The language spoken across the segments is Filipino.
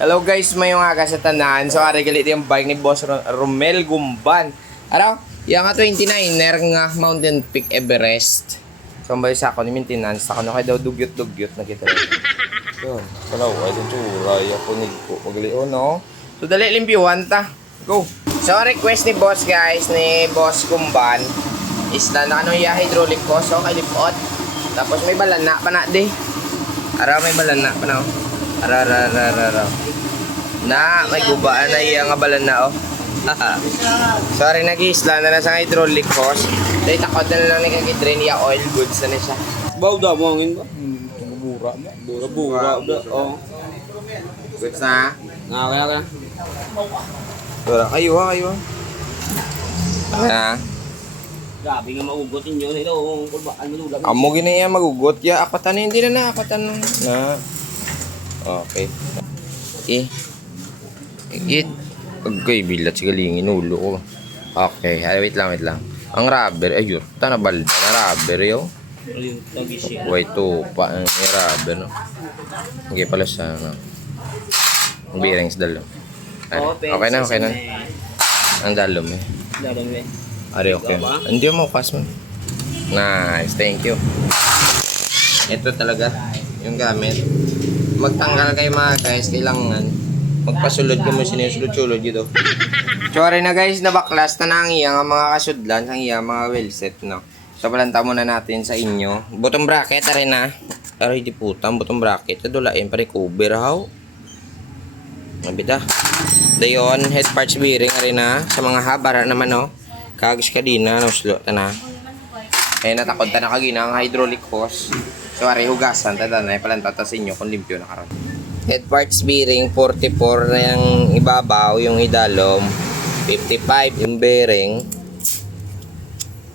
Hello guys, may aga sa tanan. So, ari galit yung bike ni Boss Ro- Romel Gumban. Araw, yung nga 29er nga Mountain Peak Everest. So, ang sa ako ni maintenance, ako na kayo daw dugyot-dugyot na kita. Yun, salaw, ay ito tsura, ako ni ko. Maglion, no? So, dali limpiwan ta. Go! So, request ni Boss guys, ni Boss Gumban, is na na ano yung hydraulic ko. So, kalipot. Tapos may balana pa na di. Ara may balana pa na. oh. Ara, ara, ara, ara, ara. Na, may gubaan na iya nga balana oh. Sorry, nag-isla na na sa hydraulic hose. Dahil takot na lang nagkakidrin niya oil goods na na siya. Bau dah mo angin ba? Bura ba? Bura bura ba? Oh. Goods na. Nga kaya kaya. Tura, kayo ha, kayo ha. Na, Grabe nga maugot inyo nito. Ang kulbaan mo ginaya magugot ya. Akatan na, hindi na na, akatan na. Na. Okay. Eh. Igit. Okay, bilat si galingin ulo ko. Okay, ay, wait lang, wait lang. Ang rubber, ayun, tanabal na rubber yo. Ayun, tagi siya. Way to pa ang rubber no. Okay pala sa ano. Ang bearings dalo. Ay, okay na, okay na. Ang dalom eh. Dadan we. Ari, okay. Hindi mo kas mo. Nice, thank you. Ito talaga yung gamit. Magtanggal kayo mga guys, kailangan magpasulod ka mo sinusulod-sulod dito. Sorry na guys, nabaklas na na ang iyang mga kasudlan, ang iyang mga well set, no? So, palanta muna natin sa inyo. Bottom bracket, ari na. Aray, di putang, bottom bracket. Kadulain pa rin cover, how? Mabita. Dayon, head parts bearing, ari na. Sa mga habara naman, no? Kagis ka din na, no? Slow, na. Kaya natakod ta na kagina ang hydraulic hose. So, ari, hugasan, tada na, palanta ta sa inyo kung limpyo na karon. Head parts bearing, 44 na yung ibabaw, yung idalom. 55 yung bearing.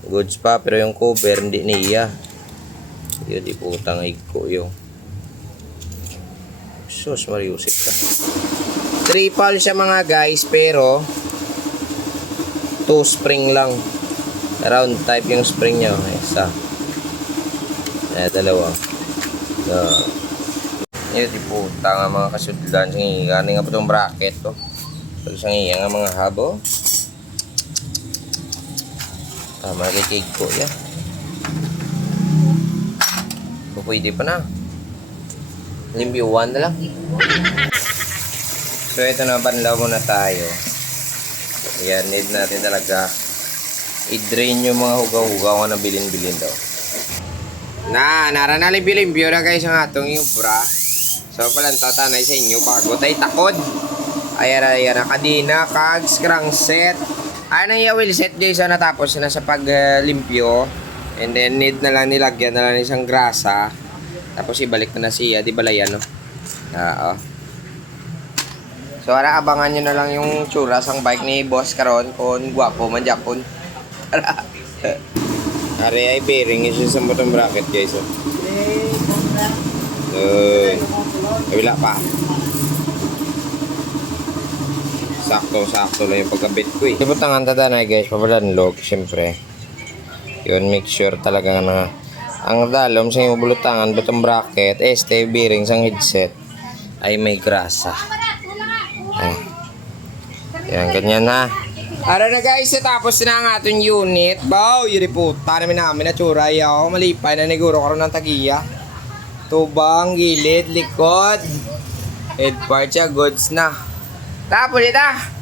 Goods pa, pero yung cover, hindi niya. Yun, di putang igko yun. Sus, mariusip ka. Triple siya mga guys, pero two spring lang. Round type yung spring niya. Isa. Eh, dalawa. So, yun, di puta nga mga kasudlan. Sige, gani nga po itong bracket to. Pag sa nga mga habo. Tama cake ko, ya. So, pwede pa na. Limbyuan na lang. So, ito na, banlaw muna tayo. Ayan, need natin talaga i-drain yung mga hugaw-hugaw na bilin-bilin daw. Na, nara na limbyo na guys ang atong ibra. So, palang tatanay sa inyo bago tayo takod. Ayan, ayan, nakadina, kags, crankset. Ayan ang iya-wheel set guys na natapos na sa paglimpyo. And then, need na lang nilagyan na lang isang grasa. Tapos, ibalik na na siya. Di ba yan, no? Oo. So, ara abangan nyo na lang yung tsura sang bike ni Boss karon kung gwapo man Japon. Ari ay bearing is sa bottom bracket guys. Oh. Uh, wala pa. Sakto, sakto lang yung pagkabit ko eh. Ibutangan tada na guys, pabalan log, syempre. Yun, make sure talaga na ang dalom sa iyong bulutangan, bottom bracket, este, bearing sang headset ay may grasa. Ay. Yan, ganyan na. Ano na guys, tapos na ang atong unit. Bow, yun po. namin namin na tsura. Yaw, malipay na niguro karon ng tagiya. Tubang, gilid, likod. Head part siya, goods na. Tapos ita.